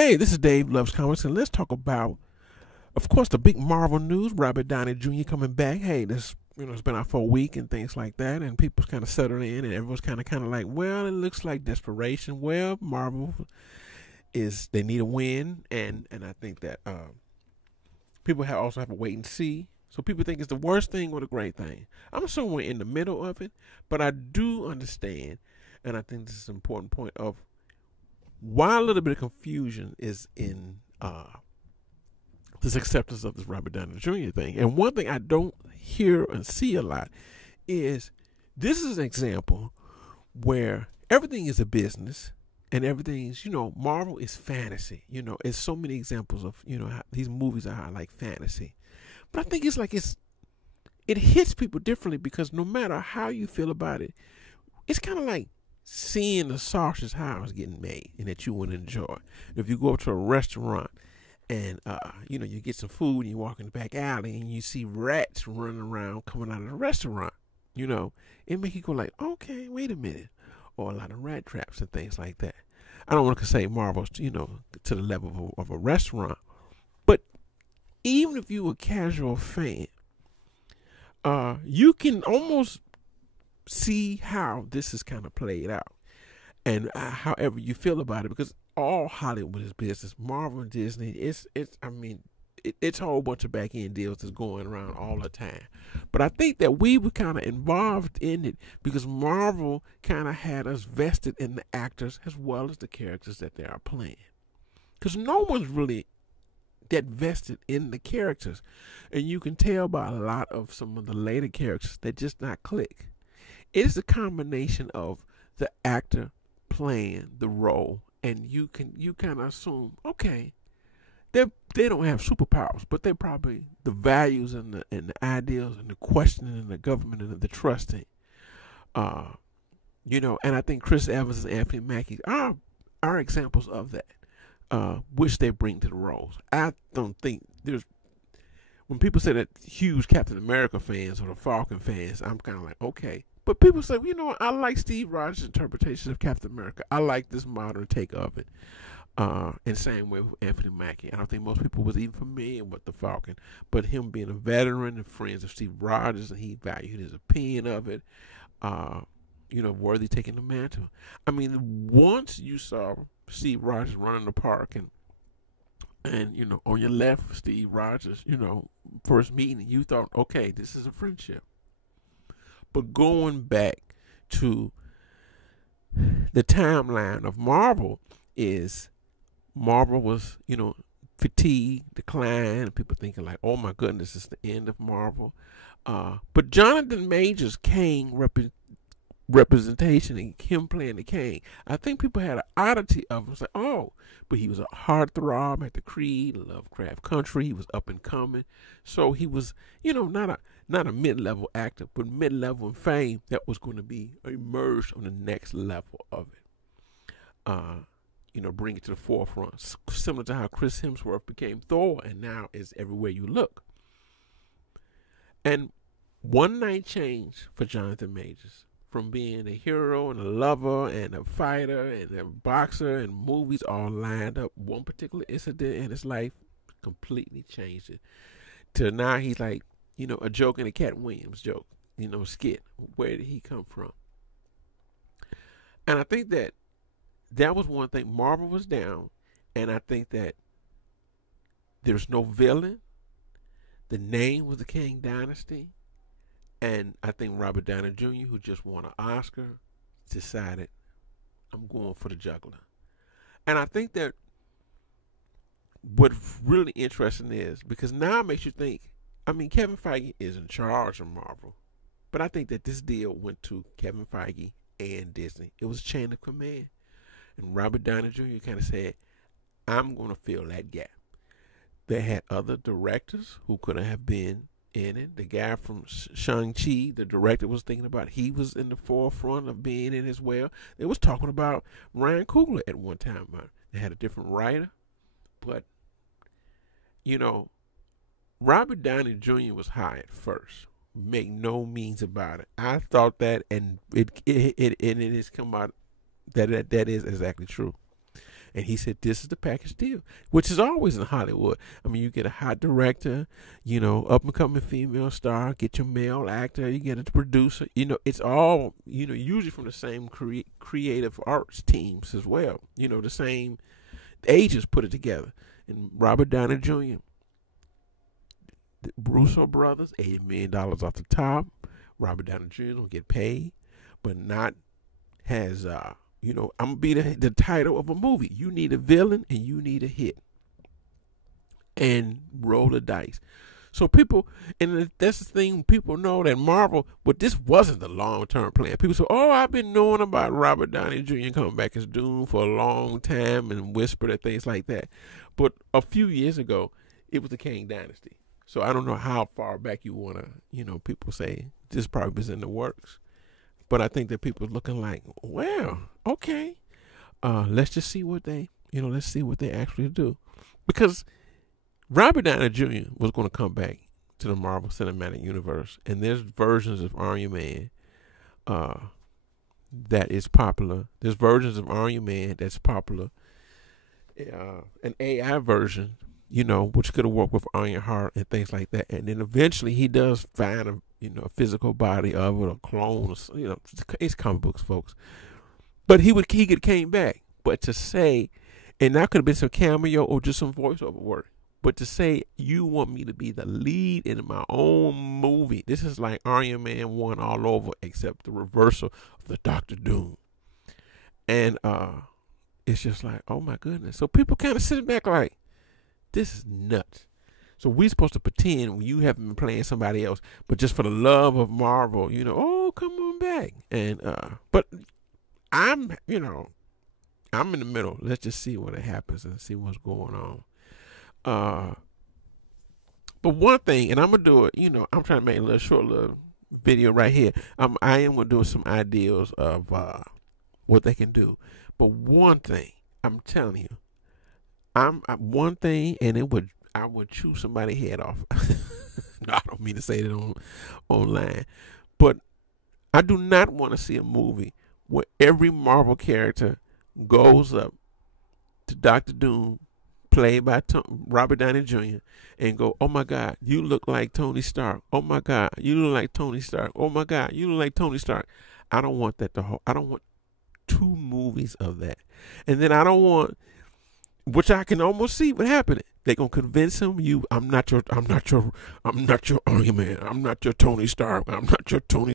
Hey, this is Dave Loves Comics, and let's talk about, of course, the big Marvel news. Robert Downey Jr. coming back. Hey, this it's been out for a week and things like that, and people's kind of settled in, and everyone's kind of like, well, it looks like desperation. Well, Marvel is they need a win, and I think that people also have to wait and see. So people think it's the worst thing or the great thing. I'm somewhere in the middle of it, but I do understand, and I think this is an important point of why a little bit of confusion is in this acceptance of this Robert Downey Jr. thing. And one thing I don't hear and see a lot is this is an example where everything is a business and everything's, Marvel is fantasy. It's so many examples of, how these movies are like fantasy. But I think it hits people differently because no matter how you feel about it, it's kind of like seeing the sausage house getting made and that you would enjoy. If you go to a restaurant and you get some food and you walk in the back alley and you see rats running around coming out of the restaurant, it makes you go like, okay, wait a minute. Or a lot of rat traps and things like that. I don't want to say Marvel's, to the level of a restaurant, but even if you're a casual fan, you can almost see how this is kind of played out, and however you feel about it, because all Hollywood is business. Marvel and Disney, it's a whole bunch of back end deals that's going around all the time. But I think that we were kind of involved in it because Marvel kind of had us vested in the actors as well as the characters that they are playing. Because no one's really that vested in the characters, and you can tell by a lot of some of the later characters that just not click. It's a combination of the actor playing the role, and you kind of assume, okay, they don't have superpowers, but they're probably the values and the ideals and the questioning and the government and the trusting, And I think Chris Evans and Anthony Mackie are examples of that, which they bring to the roles. I don't think when people say that huge Captain America fans or the Falcon fans, I'm kind of like, okay. But people say, I like Steve Rogers' interpretation of Captain America. I like this modern take of it. And same way with Anthony Mackie. I don't think most people was even familiar with the Falcon. But him being a veteran and friends of Steve Rogers, and he valued his opinion of it, worthy taking the mantle. I mean, once you saw Steve Rogers running the park and on your left, Steve Rogers, first meeting, you thought, okay, this is a friendship. But going back to the timeline of Marvel was, fatigue, decline, and people thinking like, oh my goodness, it's the end of Marvel. But Jonathan Majors Kang representation and him playing the Kang, I think people had an oddity of him. It's like, oh, but he was a heartthrob at the Creed, Lovecraft Country. He was up and coming, so he was, not a mid-level actor, but mid-level in fame that was going to be emerged on the next level of it. Bring it to the forefront, similar to how Chris Hemsworth became Thor, and now is everywhere you look. And one night change for Jonathan Majors. From being a hero and a lover and a fighter and a boxer and movies all lined up, one particular incident in his life completely changed it. To now he's like, a joke in a Cat Williams joke, skit. Where did he come from? And I think that was one thing. Marvel was down, and I think that there's no villain. The name was the King Dynasty. And I think Robert Downey Jr., who just won an Oscar, decided, I'm going for the juggler. And I think that what's really interesting is, because now it makes you think, Kevin Feige is in charge of Marvel, but I think that this deal went to Kevin Feige and Disney. It was a chain of command. And Robert Downey Jr. kind of said, I'm going to fill that gap. They had other directors who could have been in it. The guy from Shang-Chi, the director, was thinking about, he was in the forefront of being in as well. They was talking about Ryan Coogler at one time. They had a different writer, but Robert Downey Jr. was hired first. Make no means about it. I thought that, and it has come out that is exactly true. And he said, this is the package deal, which is always in Hollywood. I mean, you get a hot director, up and coming female star, get your male actor, you get a producer. It's all, usually from the same creative arts teams as well. The same agents put it together. And Robert Downey Jr., the Russo brothers, $80 million off the top. Robert Downey Jr. will get paid, but not has, I'm going to be the title of a movie. You need a villain and you need a hit. And roll the dice. So people, and that's the thing, people know that Marvel, but this wasn't the long-term plan. People say, I've been knowing about Robert Downey Jr. coming back as Doom for a long time and whispered at things like that. But a few years ago, it was the Kang Dynasty. So I don't know how far back you want to, people say this probably was in the works. But I think that people are looking like, well, okay, let's just see what they, let's see what they actually do. Because Robert Downey Jr. was going to come back to the Marvel Cinematic Universe. And there's versions of Iron Man that is popular. There's versions of Iron Man that's popular. An AI version, which could have worked with Ironheart and things like that. And then eventually he does find a physical body of it, a clone, it's comic books, folks. But he could have came back. But to say, and that could have been some cameo or just some voiceover work. But to say you want me to be the lead in my own movie, this is like Iron Man 1 all over, except the reversal of the Dr. Doom. And it's just like, oh my goodness. So people kind of sitting back like, this is nuts. So we supposed to pretend you haven't been playing somebody else, but just for the love of Marvel, come on back. And but I'm in the middle. Let's just see what happens and see what's going on. But one thing, and I'm gonna do it. I'm trying to make a short little video right here. I am gonna do some ideas of what they can do. But one thing, I'm telling you, I'm one thing, and I would chew somebody's head off. No, I don't mean to say that online, but I do not want to see a movie where every Marvel character goes up to Dr. Doom, played by Robert Downey Jr., and go, oh my God, you look like Tony Stark. Oh my God, you look like Tony Stark. Oh my God, you look like Tony Stark. I don't want that I don't want 2 movies of that. And then I don't want, which I can almost see what happening. They're gonna convince him, I'm not your Iron Man. I'm not your Tony Stark. I'm not your Tony